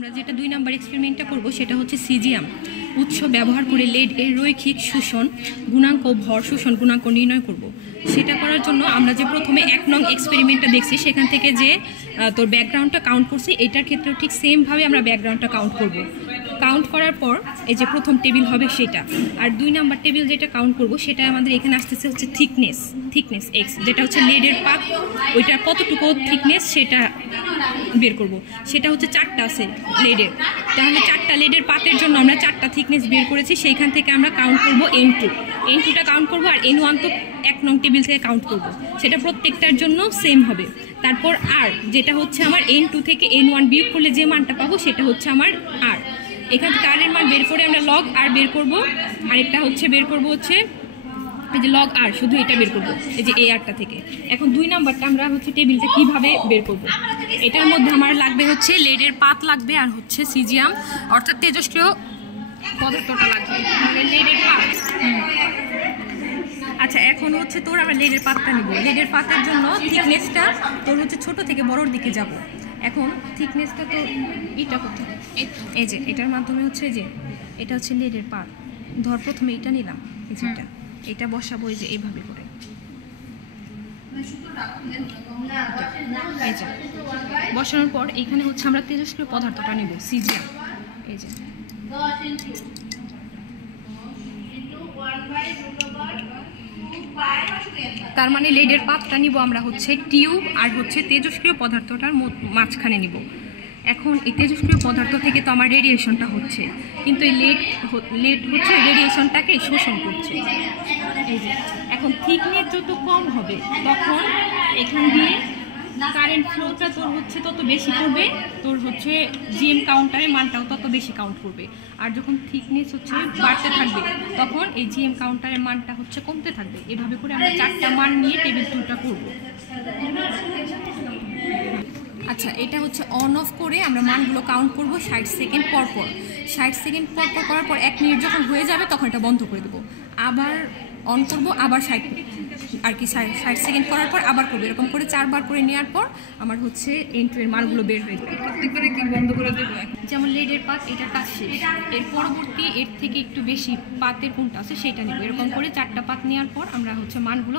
আমরা যেটা 2 নাম্বার এক্সপেরিমেন্টটা করব সেটা হচ্ছে সিজিএম উৎস ব্যবহার করে লেড এর রৈখিক শোষণ গুণাঙ্ক ভর শোষণ গুণাঙ্ক নির্ণয় করব। সেটা করার জন্য আমরা যে প্রথমে 1 নং এক্সপেরিমেন্টটা দেখছি সেখান থেকে যে তোর ব্যাকগ্রাউন্ডটা কাউন্ট করছি, এটার ক্ষেত্রেও ঠিক সেমভাবে আমরা ব্যাকগ্রাউন্ডটা কাউন্ট করব। কাউন্ট করার পর এই যে প্রথম টেবিল হবে সেটা, আর 2 নাম্বার টেবিল যেটা কাউন্ট করব সেটা আমাদের এখানে আসতেছে হচ্ছে থিকনেস এক্স, যেটা হচ্ছে লেডের পাত, ওইটার কতটুকু থিকনেস সেটা বের করব। সেটা হচ্ছে 4টা আছে লেডের, তাহলে 4টা লেডের পাতের জন্য আমরা 4টা থিকনেস বের করেছি। সেইখান থেকে আমরা কাউন্ট করব N2টা কাউন্ট করব, আর N1 তো 1 নং টেবিল থেকে কাউন্ট করব। সেটা প্রত্যেকটার জন্য সেম হবে। তারপর আর যেটা হচ্ছে আমার N2 থেকে N1 বিয়োগ করলে যে মানটা পাবো সেটা হচ্ছে আমার আর। এখান থেকে আর এর মান বের করে আমরা লগ আর বের করব, আরেকটা হচ্ছে বের করব হচ্ছে এই যে লগ আর, শুধু এটা বের করব এই যে এই আরটা থেকে। এখন 2 নাম্বারটা আমরা হচ্ছে টেবিলটা কিভাবে বের করব। এটার মধ্যে আমার লাগবে হচ্ছে লেডের পাত লাগবে, আর হচ্ছে সিজিয়াম অর্থাৎ তেজস্ক্রিয় পদার্থটা লাগবে, লেডের পাত। আচ্ছা, এখন হচ্ছে তোর আমরা লেডের পাতটা নিব। লেডের পাতের জন্য থিকনেসটা তোর হচ্ছে ছোট থেকে বড়র দিকে যাব। এখন থিকনেসটা তো এটা করতে, এই যে এটার মাধ্যমে হচ্ছে যে এটা হচ্ছে লেডের পাত। ধর প্রথমে এটা নিলাম, এটা বসাবো এই যে এইভাবে করে, এই যে বসানোর পর এখানে হচ্ছে আমরা তেজস্ক্রিয় পদার্থটা নিব সিজিয়াম, এই যে তার মানে লেডের পাতটা নিব আমরা হচ্ছে টিউব, আর হচ্ছে তেজস্ক্রিয় পদার্থটার মাঝখানে নিব। এখন এই তেজস্ক্রিয় পদার্থ থেকে তো আমার রেডিয়েশনটা হচ্ছে, কিন্তু এই লেড হচ্ছে রেডিয়েশনটাকে শোষণ করছে। এই যে এখন থিকনেস যত কম হবে তখন এখান দিয়ে কারেন্ট ফ্লোটা তোর হচ্ছে তত বেশি করবে, তোর হচ্ছে জিএম কাউন্টারের মানটাও তত বেশি কাউন্ট করবে। আর যখন থিকনেস হচ্ছে বাড়তে থাকবে তখন এই জিএম কাউন্টারের মানটা হচ্ছে কমতে থাকবে। এভাবে করে আমরা 4টা মান নিয়ে টেবিল 2টা করব। আচ্ছা, এটা হচ্ছে অন অফ করে আমরা মানগুলো কাউন্ট করব 60 সেকেন্ড পর পর। 60 সেকেন্ড পর পর করার পর 1 মিনিট যখন হয়ে যাবে তখন এটা বন্ধ করে দেবো। আবার অন করব, আবার 60 সেকেন্ড করার পর আবার করবো। এরকম করে 4 বার করে নেওয়ার পর আমার হচ্ছে N2 এর মানগুলো বের হয়ে যাবে। প্রত্যেকবারে কি বন্ধ করে দেবো? যেমন লেডের পাত এটা কাজ শেষ, এর পরবর্তী এর থেকে একটু বেশি পাতের কোনটা আছে সেটা নেব। এরকম করে 4টা পাত নেওয়ার পর আমরা হচ্ছে মানগুলো